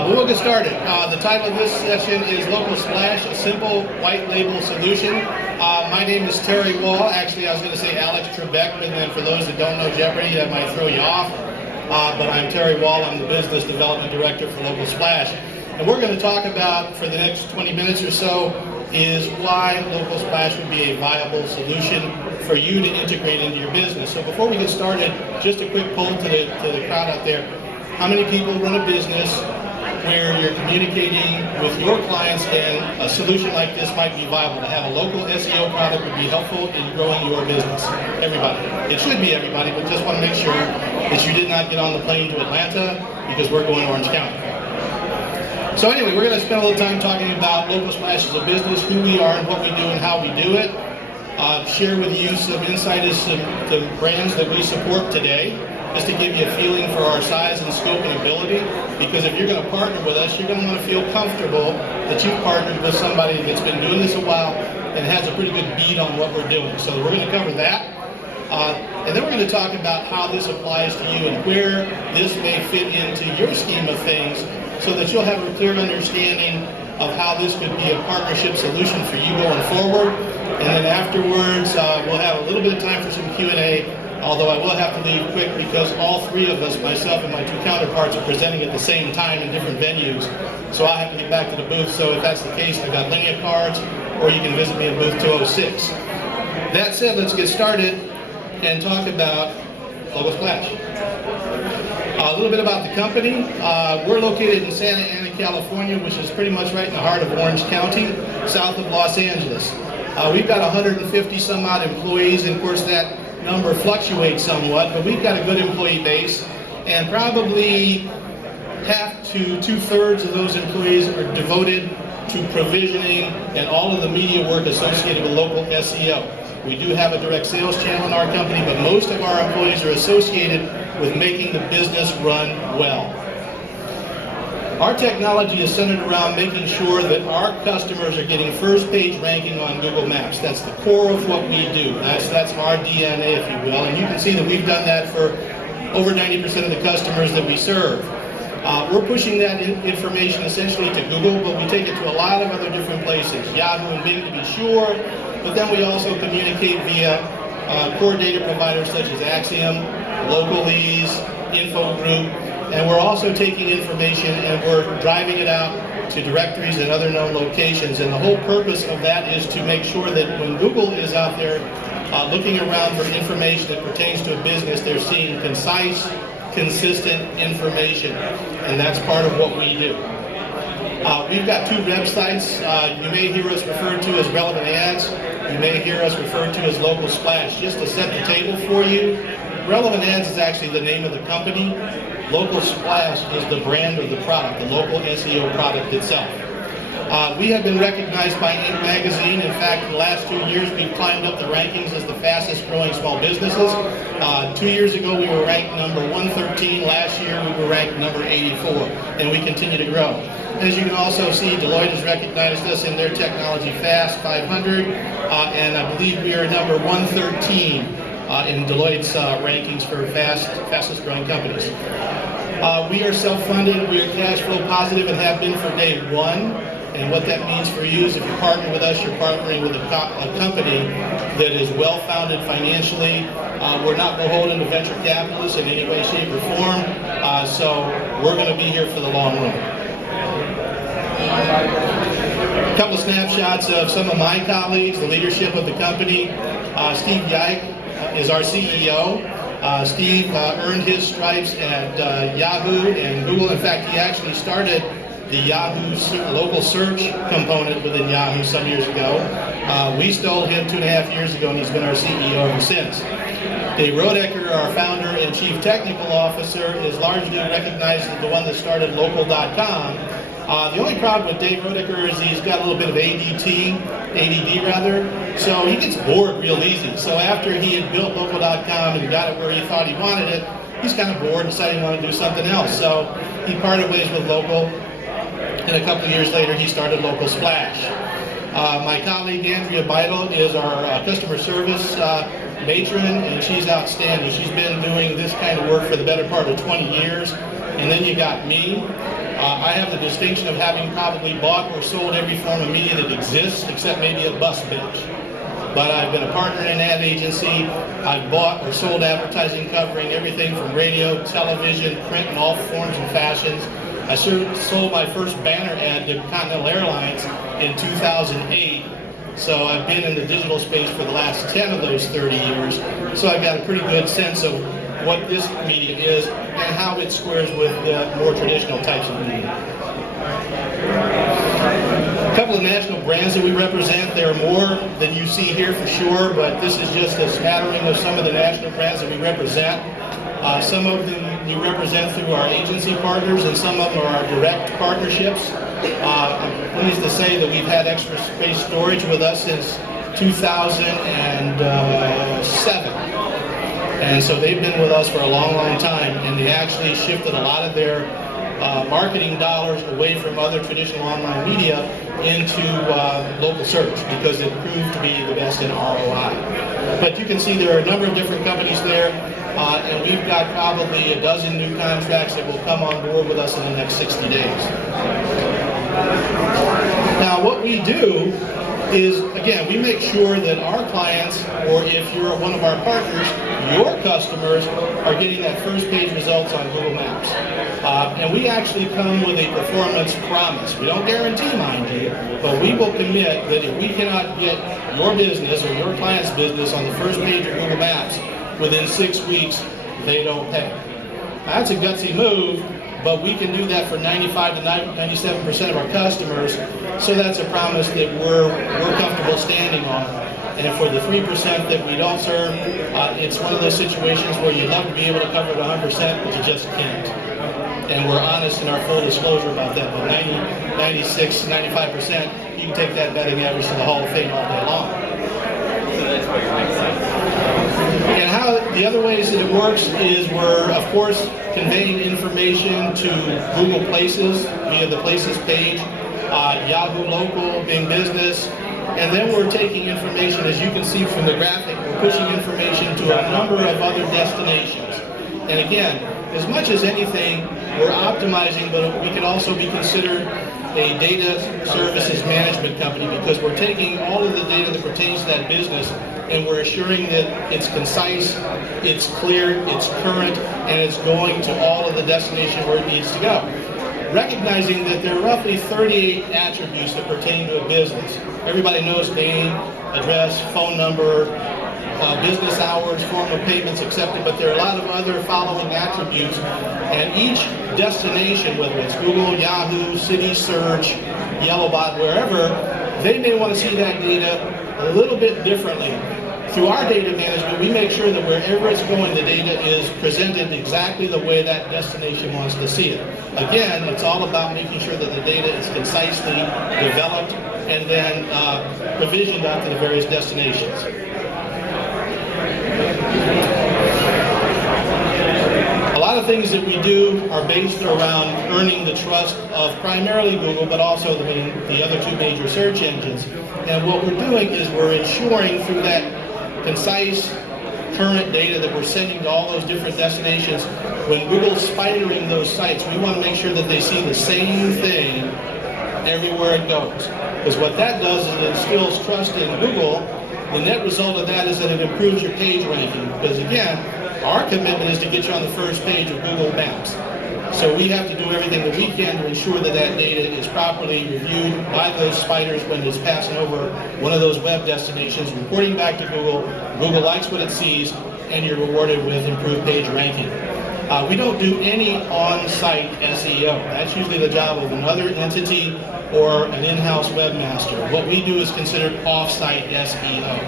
But we'll get started. The title of this session is Local Splash, a simple white label solution. My name is Terry Wall. Actually, I was going to say Alex Trebek, but then for those that don't know Jeopardy, that might throw you off. But I'm Terry Wall. I'm the Business Development Director for Local Splash. And we're going to talk about, for the next 20 minutes or so, is why Local Splash would be a viable solution for you to integrate into your business. So before we get started, just a quick poll to the crowd out there. How many people run a business where you're communicating with your clients and a solution like this might be viable? To have a local SEO product would be helpful in growing your business. Everybody. It should be everybody, but just want to make sure that you did not get on the plane to Atlanta because we're going to Orange County. So anyway, we're going to spend a little time talking about Local Splash as a business, who we are and what we do and how we do it. Share with you some insight as to the brands that we support today, just to give you a feeling for our size and scope and ability. Because if you're going to partner with us, you're going to want to feel comfortable that you've partnered with somebody that's been doing this a while and has a pretty good beat on what we're doing. So we're going to cover that. And then we're going to talk about how this applies to you and where this may fit into your scheme of things, so that you'll have a clear understanding of how this could be a partnership solution for you going forward. And then afterwards, we'll have a little bit of time for some Q&A, although I will have to leave quick because all three of us, myself and my two counterparts, are presenting at the same time in different venues. So I have to get back to the booth. So if that's the case, I've got linear cards, or you can visit me at booth 206. That said, let's get started and talk about Local Splash. A little bit about the company. We're located in Santa Ana, California, which is pretty much right in the heart of Orange County, south of Los Angeles. We've got 150 some odd employees, and of course that number fluctuates somewhat, but we've got a good employee base, and probably half to two-thirds of those employees are devoted to provisioning and all of the media work associated with local SEO. We do have a direct sales channel in our company, but most of our employees are associated with making the business run well. Our technology is centered around making sure that our customers are getting first page ranking on Google Maps. That's the core of what we do. That's our DNA, if you will. And you can see that we've done that for over 90% of the customers that we serve. We're pushing that information essentially to Google, but we take it to a lot of other different places. Yahoo and Bing to be sure, but then we also communicate via core data providers such as Axiom, Localese, InfoGroup, and we're also taking information and we're driving it out to directories and other known locations. And the whole purpose of that is to make sure that when Google is out there looking around for information that pertains to a business, they're seeing concise, consistent information, and that's part of what we do. We've got two websites. You may hear us referred to as Relevant Ads. You may hear us referred to as Local Splash. Just to set the table for you, Relevant Ads is actually the name of the company. Local Splash is the brand of the product, the local SEO product itself. We have been recognized by Inc. magazine. In fact, in the last 2 years, we've climbed up the rankings as the fastest growing small businesses. 2 years ago, we were ranked number 113. Last year, we were ranked number 84, and we continue to grow. As you can also see, Deloitte has recognized us in their Technology Fast 500, and I believe we are number 113 in Deloitte's rankings for fastest growing companies. We are self-funded, we are cash flow positive, and have been for day one. And what that means for you is if you partner with us, you're partnering with a company that is well-founded financially. We're not beholden to venture capitalists in any way, shape, or form. So we're going to be here for the long run. A couple of snapshots of some of my colleagues, the leadership of the company. Steve Yike is our CEO. Steve earned his stripes at Yahoo and Google. In fact, he actually started the Yahoo local search component within Yahoo some years ago. We stole him 2.5 years ago, and he's been our CEO ever since. Dave Rodecker, our founder and chief technical officer, is largely recognized as the one that started Local.com. The only problem with Dave Rodecker is he's got a little bit of ADD rather, so he gets bored real easy. So after he had built Local.com and got it where he thought he wanted it, he's kind of bored and decided he wanted to do something else. So he parted ways with Local, and a couple of years later he started Local Splash. My colleague Andrea Beidel is our customer service matron, and she's outstanding. She's been doing this kind of work for the better part of 20 years. And then you got me. I have the distinction of having probably bought or sold every form of media that exists, except maybe a bus bench. But I've been a partner in an ad agency. I've bought or sold advertising covering everything from radio, television, print in all forms and fashions. I sold my first banner ad to Continental Airlines in 2008. So I've been in the digital space for the last 10 of those 30 years. So I've got a pretty good sense of what this media is and how it squares with the more traditional types of media. A couple of national brands that we represent. There are more than you see here for sure, but this is just a smattering of some of the national brands that we represent. Some of them we represent through our agency partners, and some of them are our direct partnerships. I'm pleased to say that we've had Extra Space Storage with us since 2007. And so they've been with us for a long, long time, and they actually shifted a lot of their marketing dollars away from other traditional online media into local search because it proved to be the best in ROI. But you can see there are a number of different companies there, and we've got probably a dozen new contracts that will come on board with us in the next 60 days. Now what we do is, again, we make sure that our clients, or if you're one of our partners, your customers are getting that first page results on Google Maps. And we actually come with a performance promise. We don't guarantee, mind you, but we will commit that if we cannot get your business or your client's business on the first page of Google Maps within 6 weeks, they don't pay. Now, that's a gutsy move, but we can do that for 95 to 97% of our customers, so that's a promise that we're comfortable standing on. And for the 3% that we don't serve, it's one of those situations where you'd love to be able to cover it 100%, but you just can't. And we're honest in our full disclosure about that, but 90, 96, 95%, you can take that betting average to the Hall of Fame all day long. So that's where it makes sense. And how the other ways that it works is we're, of course, conveying information to Google Places via the Places page, Yahoo Local, Bing Business, and then we're taking information, as you can see from the graphic, we're pushing information to a number of other destinations. And again, as much as anything, we're optimizing, but we can also be considered a data services management company because we're taking all of the data that pertains to that business and we're assuring that it's concise, it's clear, it's current, and it's going to all of the destinations where it needs to go. Recognizing that there are roughly 38 attributes that pertain to a business. Everybody knows name, address, phone number, business hours, form of payments accepted, but there are a lot of other following attributes, and each destination, whether it's Google, Yahoo, City Search, Yellowbot, wherever, they may want to see that data a little bit differently. Through our data management, we make sure that wherever it's going, the data is presented exactly the way that destination wants to see it. Again, it's all about making sure that the data is concisely developed and then provisioned out to the various destinations. A lot of things that we do are based around earning the trust of primarily Google, but also the other two major search engines. And what we're doing is we're ensuring through that concise, current data that we're sending to all those different destinations, when Google's spidering those sites, we want to make sure that they see the same thing everywhere it goes. Because what that does is it instills trust in Google. The net result of that is that it improves your page ranking. Because again, our commitment is to get you on the first page of Google Maps. So we have to do everything that we can to ensure that that data is properly reviewed by those spiders when it's passing over one of those web destinations, reporting back to Google. Google likes what it sees, and you're rewarded with improved page ranking. We don't do any on-site SEO. That's usually the job of another entity or an in-house webmaster. What we do is considered off-site SEO.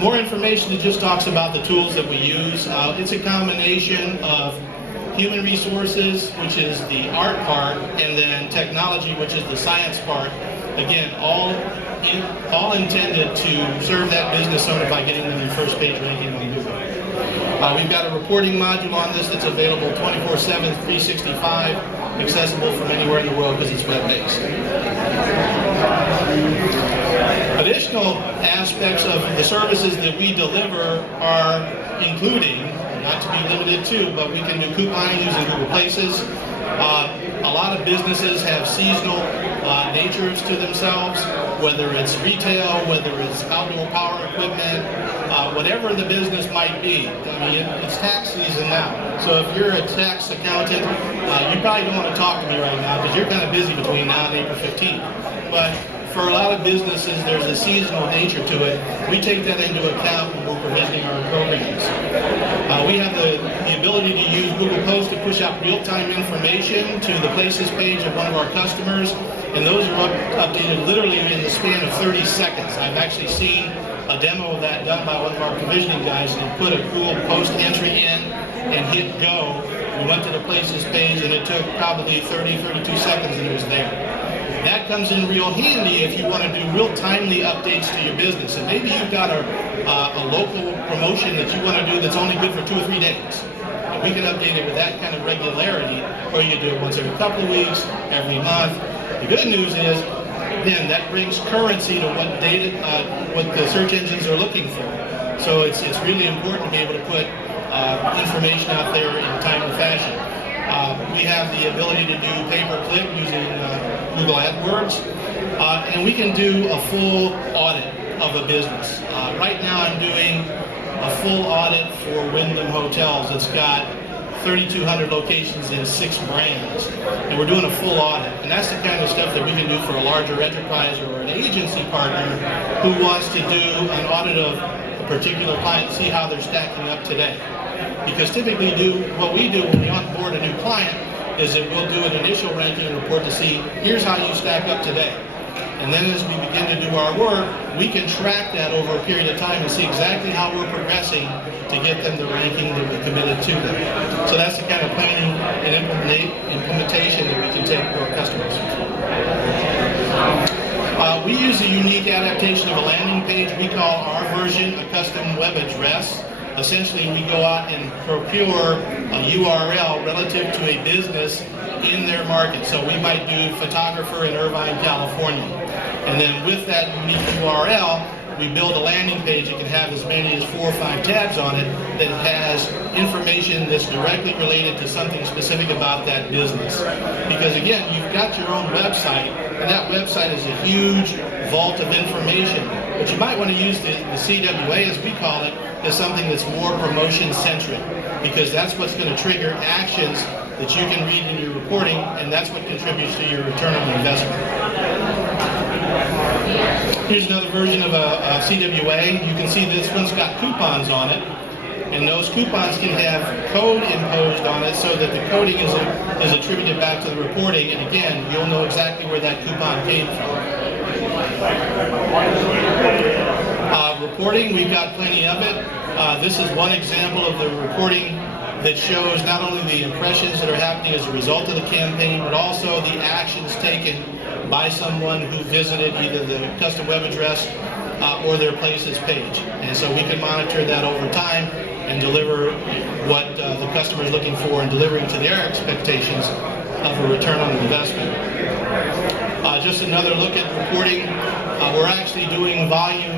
More information that just talks about the tools that we use. It's a combination of human resources, which is the art part, and then technology, which is the science part. Again, all intended to serve that business owner by getting them in first page ranking on Google. We've got a reporting module on this that's available 24/7, 365, accessible from anywhere in the world because it's web-based. Additional aspects of the services that we deliver are including, not to be limited to, but we can do couponing using Google Places. A lot of businesses have seasonal natures to themselves, whether it's retail, whether it's outdoor power equipment, whatever the business might be. I mean, it's tax season now. So if you're a tax accountant, you probably don't want to talk to me right now because you're kind of busy between now and April 15th. But for a lot of businesses, there's a seasonal nature to it. We take that into account when we're provisioning our programs. We have the ability to use Google Posts to push out real-time information to the Places page of one of our customers, and those are updated literally in the span of 30 seconds. I've actually seen a demo of that done by one of our provisioning guys, and put a cool post entry in and hit go. We went to the Places page, and it took probably 32 seconds, and it was there. That comes in real handy if you want to do real timely updates to your business. And maybe you've got a local promotion that you want to do that's only good for 2 or 3 days. And we can update it with that kind of regularity, or you can do it once every couple of weeks, every month. The good news is, then that brings currency to what data, what the search engines are looking for. So it's really important to be able to put information out there in a timely fashion. We have the ability to do pay-per-click using Google AdWords, and we can do a full audit of a business. Right now I'm doing a full audit for Wyndham Hotels. It's got 3,200 locations in 6 brands, and we're doing a full audit. And that's the kind of stuff that we can do for a larger enterprise or an agency partner who wants to do an audit of a particular client, see how they're stacking up today. Because typically what we do when we onboard a new client is that we'll do an initial ranking report to see, here's how you stack up today. And then as we begin to do our work, we can track that over a period of time and see exactly how we're progressing to get them the ranking that we committed to them. So that's the kind of planning and implementation that we can take for our customers. We use a unique adaptation of a landing page. We call our version a custom web address. Essentially, we go out and procure a URL relative to a business in their market. So we might do photographer in Irvine, California. And then with that unique URL, we build a landing page that can have as many as 4 or 5 tabs on it that has information that's directly related to something specific about that business. Because again, you've got your own website, and that website is a huge vault of information. But you might want to use the CWA, as we call it, as something that's more promotion-centric, because that's what's going to trigger actions that you can read in your reporting, and that's what contributes to your return on investment. Here's another version of a CWA. You can see this one's got coupons on it, and those coupons can have code imposed on it so that the coding is attributed back to the reporting, and again, you'll know exactly where that coupon came from. Reporting, we've got plenty of it. This is one example of the reporting that shows not only the impressions that are happening as a result of the campaign, but also the actions taken by someone who visited either the custom web address or their Places page. And so we can monitor that over time and deliver what the customer is looking for and delivering to their expectations of a return on investment. Just another look at reporting. We're actually doing volume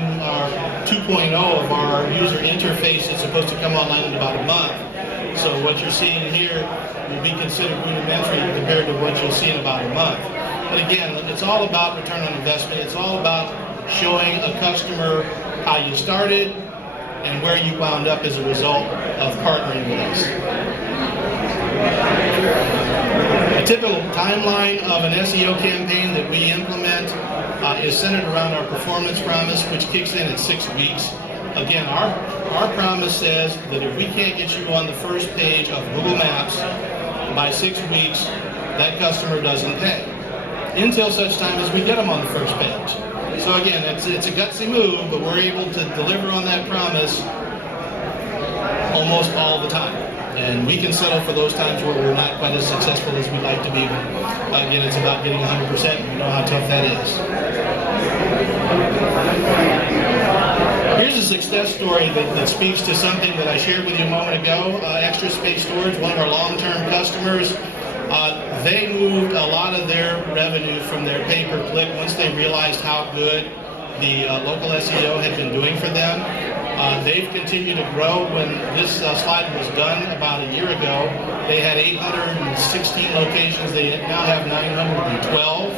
2.0 of our user interface. It's supposed to come online in about a month. So what you're seeing here will be considered rudimentary compared to what you'll see in about a month. But again, it's all about return on investment. It's all about showing a customer how you started and where you wound up as a result of partnering with us. A typical timeline of an SEO campaign that we implement is centered around our performance promise, which kicks in at 6 weeks. Again, our promise says that if we can't get you on the first page of Google Maps by 6 weeks, that customer doesn't pay, until such time as we get them on the first page. So again, it's a gutsy move, but we're able to deliver on that promise almost all the time. And we can settle for those times where we're not quite as successful as we'd like to be. But again, it's about getting 100%, and we know how tough that is. Here's a success story that speaks to something that I shared with you a moment ago. Extra Space Storage, one of our long-term customers, they moved a lot of their revenue from their pay-per-click once they realized how good the local SEO had been doing for them. They've continued to grow. When this slide was done about a year ago, they had 816 locations. They now have 912.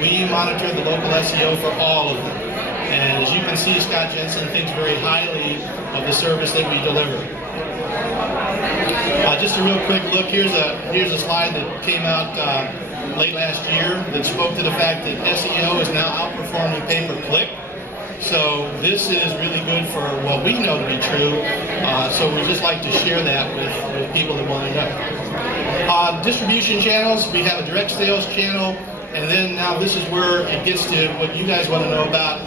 We monitor the local SEO for all of them. And as you can see, Scott Jensen thinks very highly of the service that we deliver. Just a real quick look, here's a slide that came out late last year that spoke to the fact that SEO is now outperforming pay-per-click. So this is really good for what we know to be true. So we just like to share that with people that want to know. Distribution channels, we have a direct sales channel, and then now this is where it gets to what you guys want to know about.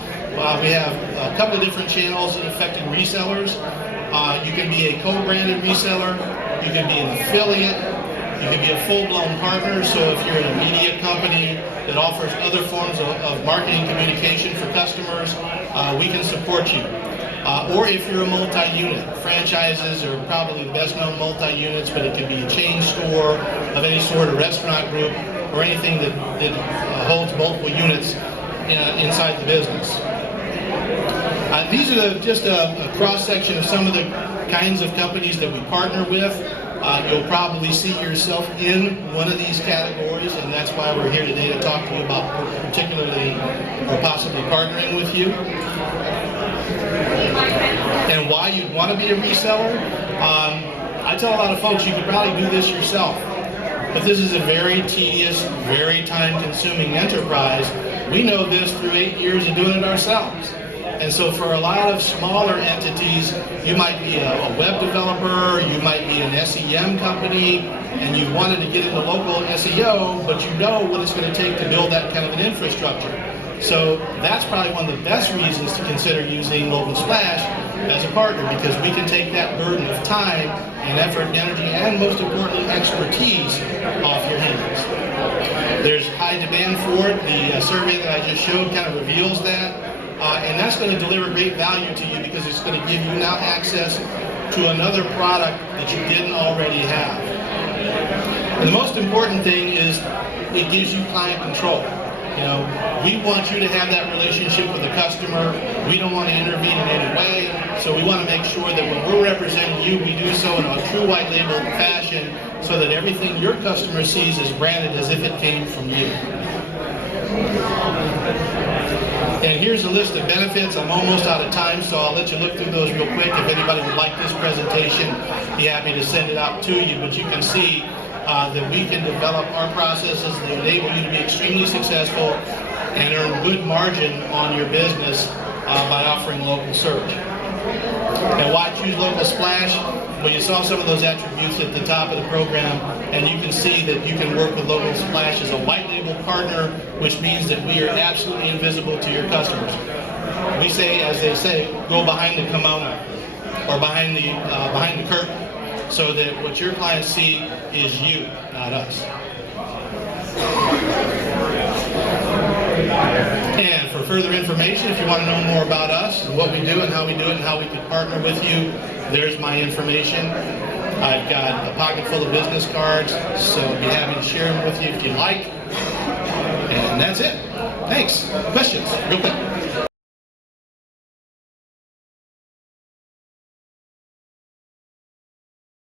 We have a couple of different channels that affected resellers. You can be a co-branded reseller, you can be an affiliate, you can be a full-blown partner. So if you're in a media company that offers other forms of marketing communication for customers, we can support you. Or if you're a multi-unit, franchises are probably the best-known multi-units, but it could be a chain store of any sort, a restaurant group, or anything that holds multiple units inside the business. These are just a cross-section of some of the kinds of companies that we partner with. You'll probably see yourself in one of these categories, and that's why we're here today to talk to you about particularly or possibly partnering with you. And why you'd want to be a reseller. I tell a lot of folks you could probably do this yourself, but this is a very tedious, very time-consuming enterprise. We know this through 8 years of doing it ourselves. And so for a lot of smaller entities, you might be a web developer, you might be an SEM company, and you wanted to get into local SEO, but you know what it's going to take to build that kind of an infrastructure. So that's probably one of the best reasons to consider using Local Splash as a partner, because we can take that burden of time and effort and energy, and most importantly, expertise off your hands. There's high demand for it. The survey that I just showed kind of reveals that. And that's going to deliver great value to you because it's going to give you now access to another product that you didn't already have. And the most important thing is it gives you client control. You know, we want you to have that relationship with the customer. We don't want to intervene in any way. So we want to make sure that when we're representing you, we do so in a true white label fashion so that everything your customer sees is branded as if it came from you. And here's a list of benefits. I'm almost out of time, so I'll let you look through those real quick. If anybody would like this presentation, be happy to send it out to you. But you can see that we can develop our processes that enable you to be extremely successful and earn good margin on your business by offering local search. Now, why choose Local Splash? Well, you saw some of those attributes at the top of the program, and you can see that you can work with Local Splash as a white label partner, which means that we are absolutely invisible to your customers. We say, as they say, go behind the kimono or behind the curtain, so that what your clients see is you, not us. And for further information, if you want to know more about us and what we do and how we do it and how we can partner with you, there's my information. I've got a pocket full of business cards, so I'd be happy to share them with you if you like. And that's it. Thanks. Questions? Real quick.